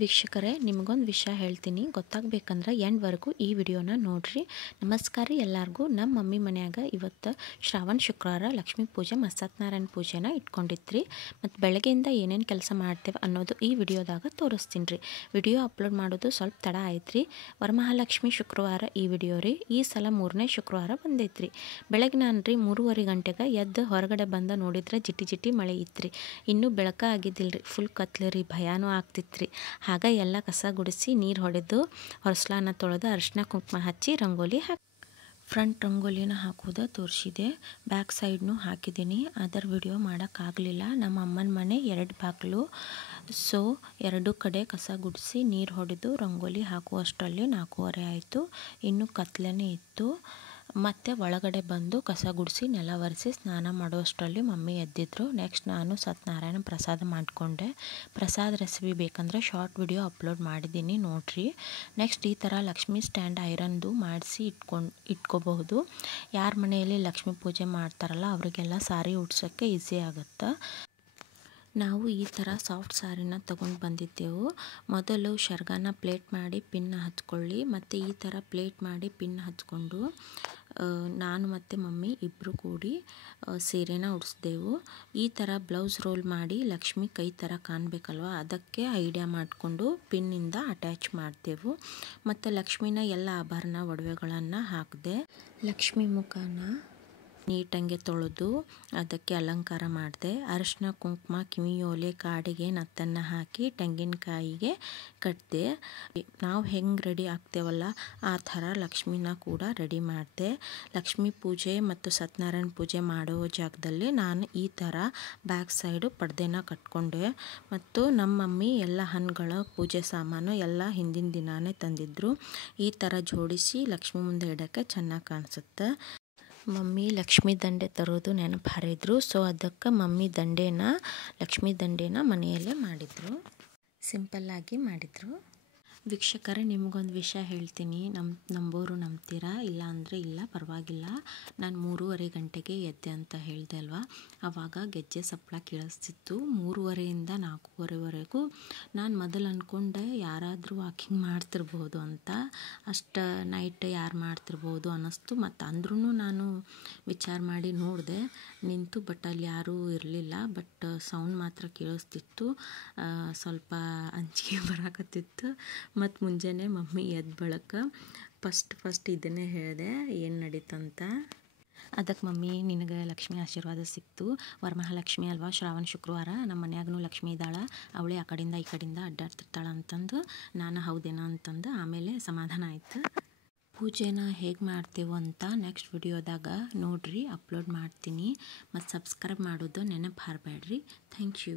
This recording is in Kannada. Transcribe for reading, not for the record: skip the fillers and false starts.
ವೀಕ್ಷಕರೇ, ನಿಮಗೊಂದು ವಿಷಯ ಹೇಳ್ತೀನಿ. ಗೊತ್ತಾಗಬೇಕಂದ್ರೆ ಎಂಡ್ವರೆಗೂ ಈ ವಿಡಿಯೋನ ನೋಡ್ರಿ. ನಮಸ್ಕಾರ ಎಲ್ಲರಿಗೂ. ನಮ್ಮ ಮಮ್ಮಿ ಮನ್ಯಾಗ ಇವತ್ತು ಶ್ರಾವಣ ಶುಕ್ರವಾರ ಲಕ್ಷ್ಮೀ ಪೂಜೆ ಮತ್ತು ಸತ್ಯನಾರಾಯಣ ಪೂಜೆನ ಇಟ್ಕೊಂಡಿದ್ರಿ. ಮತ್ತು ಬೆಳಗ್ಗೆಯಿಂದ ಏನೇನು ಕೆಲಸ ಮಾಡ್ತೇವೆ ಅನ್ನೋದು ಈ ವಿಡಿಯೋದಾಗ ತೋರಿಸ್ತೀನಿ ರೀ. ವಿಡಿಯೋ ಅಪ್ಲೋಡ್ ಮಾಡೋದು ಸ್ವಲ್ಪ ತಡ ಆಯ್ತು ರೀ. ವರಮಹಾಲಕ್ಷ್ಮಿ ಶುಕ್ರವಾರ ಈ ವಿಡಿಯೋ ರೀ. ಈ ಸಲ 3ನೇ ಶುಕ್ರವಾರ ಬಂದೈತ್ರಿ. ಬೆಳಗ್ಗೆ ನಾನು ರೀ 3:30 ಗಂಟೆಗೆ ಎದ್ದು ಹೊರಗಡೆ ಬಂದ ನೋಡಿದ್ರೆ ಜಿಟಿ ಜಿಟಿ ಮಳೆ ಇತ್ತು ರೀ. ಇನ್ನೂ ಬೆಳಕ ಆಗಿದ್ದಿಲ್ಲ ರೀ. ಫುಲ್ ಕತ್ಲೆ ರೀ. ಭಯಾನೂ ಆಗ್ತಿತ್ತು ರೀ. ಆಗ ಎಲ್ಲ ಕಸ ಗುಡಿಸಿ ನೀರು ಹೊಡೆದು ಹೊರಸ್ಲಾನ ತೊಳೆದು ಅರಿಶಿನ ಕುಂಕುಮ ಹಚ್ಚಿ ರಂಗೋಲಿ ಫ್ರಂಟ್ ರಂಗೋಲಿನ ಹಾಕೋದು ತೋರಿಸಿದೆ. ಬ್ಯಾಕ್ ಸೈಡ್ನು ಹಾಕಿದ್ದೀನಿ. ಅದರ ವಿಡಿಯೋ ಮಾಡೋಕ್ಕಾಗಲಿಲ್ಲ. ನಮ್ಮ ಅಮ್ಮನ ಮನೆ 2 ಬಾಗಿಲು. ಸೊ 2 ಕಡೆ ಕಸ ಗುಡಿಸಿ ನೀರು ಹೊಡೆದು ರಂಗೋಲಿ ಹಾಕುವಷ್ಟರಲ್ಲಿ 4:15 ಆಯಿತು. ಇನ್ನೂ ಕತ್ಲೆನೇ ಇತ್ತು. ಮತ್ತು ಒಳಗಡೆ ಬಂದು ಕಸ ಗುಡಿಸಿ ನೆಲ ಒರೆಸಿ ಸ್ನಾನ ಮಾಡುವಷ್ಟರಲ್ಲಿ ಮಮ್ಮಿ ಎದ್ದಿದ್ರು. ನೆಕ್ಸ್ಟ್ ನಾನು ಸತ್ಯನಾರಾಯಣ ಪ್ರಸಾದ ಮಾಡಿಕೊಂಡೆ. ಪ್ರಸಾದ ರೆಸಿಪಿ ಬೇಕಂದ್ರೆ ಶಾರ್ಟ್ ವಿಡಿಯೋ ಅಪ್ಲೋಡ್ ಮಾಡಿದ್ದೀನಿ, ನೋಡಿರಿ. ನೆಕ್ಸ್ಟ್ ಈ ಥರ ಲಕ್ಷ್ಮೀ ಸ್ಟ್ಯಾಂಡ್ ಐರನ್ದು ಮಾಡಿಸಿ ಇಟ್ಕೋಬಹುದು. ಯಾರ ಮನೆಯಲ್ಲಿ ಲಕ್ಷ್ಮೀ ಪೂಜೆ ಮಾಡ್ತಾರಲ್ಲ ಅವರಿಗೆಲ್ಲ ಸಾರಿ ಉಡ್ಸೋಕ್ಕೆ ಈಸಿ ಆಗುತ್ತೆ. ನಾವು ಈ ಥರ ಸಾಫ್ಟ್ ಸಾರಿನ ತೊಗೊಂಡು ಬಂದಿದ್ದೆವು. ಮೊದಲು ಶರ್ಗಾನ ಪ್ಲೇಟ್ ಮಾಡಿ ಪಿನ್ ಹಚ್ಕೊಳ್ಳಿ. ಮತ್ತು ಈ ಥರ ಪ್ಲೇಟ್ ಮಾಡಿ ಪಿನ್ ಹಚ್ಕೊಂಡು ನಾನು ಮತ್ತು ಮಮ್ಮಿ ಇಬ್ಬರು ಕೂಡಿ ಸೀರೆನ ಉಡಿಸ್ದೆವು. ಈ ಥರ ಬ್ಲೌಸ್ ರೋಲ್ ಮಾಡಿ ಲಕ್ಷ್ಮಿ ಕೈ ಥರ ಕಾಣಬೇಕಲ್ವ, ಅದಕ್ಕೆ ಐಡಿಯಾ ಮಾಡಿಕೊಂಡು ಪಿನ್ನಿಂದ ಅಟ್ಯಾಚ್ ಮಾಡ್ದೆವು. ಮತ್ತು ಲಕ್ಷ್ಮಿನ ಎಲ್ಲ ಆಭರಣ ಒಡವೆಗಳನ್ನು ಹಾಕಿದೆ. ಲಕ್ಷ್ಮಿ ಮುಖನ ನೀಟಂಗೆ ತೊಳೆದು ಅದಕ್ಕೆ ಅಲಂಕಾರ ಮಾಡಿದೆ. ಅರಿಶಿನ ಕುಂಕುಮ ಕಿವಿಯೋಲೆ ಕಾಡಿಗೆ ನತ್ತನ್ನು ಹಾಕಿ ತೆಂಗಿನಕಾಯಿಗೆ ಕಟ್ಟಿದೆ. ನಾವು ಹೆಂಗೆ ರೆಡಿ ಆಗ್ತೇವಲ್ಲ ಆ ಥರ ಲಕ್ಷ್ಮಿನ ಕೂಡ ರೆಡಿ ಮಾಡಿದೆ. ಲಕ್ಷ್ಮೀ ಪೂಜೆ ಮತ್ತು ಸತ್ಯನಾರಾಯಣ ಪೂಜೆ ಮಾಡೋ ಜಾಗದಲ್ಲಿ ನಾನು ಈ ಥರ ಬ್ಯಾಕ್ ಸೈಡು ಪರ್ದೆನ ಕಟ್ಕೊಂಡೆ. ಮತ್ತು ನಮ್ಮ ಮಮ್ಮಿ ಎಲ್ಲ ಹಣ್ಣುಗಳ ಪೂಜೆ ಸಾಮಾನು ಎಲ್ಲ ಹಿಂದಿನ ದಿನಾನೇ ತಂದಿದ್ರು. ಈ ಥರ ಜೋಡಿಸಿ ಲಕ್ಷ್ಮಿ ಮುಂದೆ ಇಡೋಕ್ಕೆ ಚೆನ್ನಾಗಿ ಕಾಣಿಸುತ್ತೆ. ಮಮ್ಮಿ ಲಕ್ಷ್ಮೀ ದಂಡೆ ತರೋದು ನೆನಪು ಹಾರಿದ್ರು. ಸೊ ಅದಕ್ಕೆ ಮಮ್ಮಿ ಲಕ್ಷ್ಮೀ ದಂಡೆನ ಮನೆಯಲ್ಲೇ ಮಾಡಿದರು. ಸಿಂಪಲ್ಲಾಗಿ ಮಾಡಿದರು. ವೀಕ್ಷಕರೇ, ನಿಮಗೊಂದು ವಿಷಯ ಹೇಳ್ತೀನಿ. ನಂಬೋರು ನಂಬ್ತೀರಾ, ಇಲ್ಲ ಅಂದರೆ ಇಲ್ಲ, ಪರವಾಗಿಲ್ಲ. ನಾನು 3:30 ಗಂಟೆಗೆ ಎದ್ದೆ ಅಂತ ಹೇಳಿದೆ ಅಲ್ವಾ, ಆವಾಗ ಗೆಜ್ಜೆ ಸಪ್ಪಳ ಕೇಳಿಸ್ತಿತ್ತು. 3:30ಯಿಂದ 4:15ವರೆಗೂ ನಾನು ಮೊದಲು ಅಂದ್ಕೊಂಡೆ ಯಾರಾದರೂ ವಾಕಿಂಗ್ ಮಾಡ್ತಿರ್ಬೋದು ಅಂತ. ಅಷ್ಟು ನೈಟ್ ಯಾರು ಮಾಡ್ತಿರ್ಬೋದು ಅನ್ನಿಸ್ತು. ಮತ್ತು ಅಂದ್ರೂ ನಾನು ವಿಚಾರ ಮಾಡಿ ನೋಡಿದೆ, ನಿಂತು. ಬಟ್ ಅಲ್ಲಿ ಯಾರೂ ಇರಲಿಲ್ಲ. ಬಟ್ ಸೌಂಡ್ ಮಾತ್ರ ಕೇಳಿಸ್ತಿತ್ತು. ಸ್ವಲ್ಪ ಅಂಜಿಕೆ ಬರಾಕತ್ತಿತ್ತು. ಮತ್ತು ಮುಂಜಾನೆ ಮಮ್ಮಿ ಎದ್ದ ಬಳಿಕ ಫಸ್ಟ್ ಇದನ್ನೇ ಹೇಳಿದೆ, ಏನು ನಡೀತಂತ. ಅದಕ್ಕೆ ಮಮ್ಮಿ, ನಿನಗೆ ಲಕ್ಷ್ಮಿ ಆಶೀರ್ವಾದ ಸಿಕ್ತು. ವರಮಹಾಲಕ್ಷ್ಮಿ ಅಲ್ವಾ, ಶ್ರಾವಣ ಶುಕ್ರವಾರ, ನಮ್ಮ ಮನ್ಯಾಗೂ ಲಕ್ಷ್ಮಿ ಇದ್ದಾಳೆ, ಅವಳೇ ಆ ಕಡೆಯಿಂದ ಈ ಕಡೆಯಿಂದ ಅಡ್ಡಾಡ್ತಿರ್ತಾಳೆ ಅಂತಂದು ನಾನು ಹೌದೇನೋ ಅಂತಂದು ಆಮೇಲೆ ಸಮಾಧಾನ ಆಯಿತು. ಪೂಜೆನ ಹೇಗೆ ಮಾಡ್ತೇವೆ ಅಂತ ನೆಕ್ಸ್ಟ್ ವಿಡಿಯೋದಾಗ ನೋಡಿರಿ, ಅಪ್ಲೋಡ್ ಮಾಡ್ತೀನಿ. ಮತ್ತು ಸಬ್ಸ್ಕ್ರೈಬ್ ಮಾಡೋದು ನೆನಪು ಹಾರಬೇಡ್ರಿ. Thank you.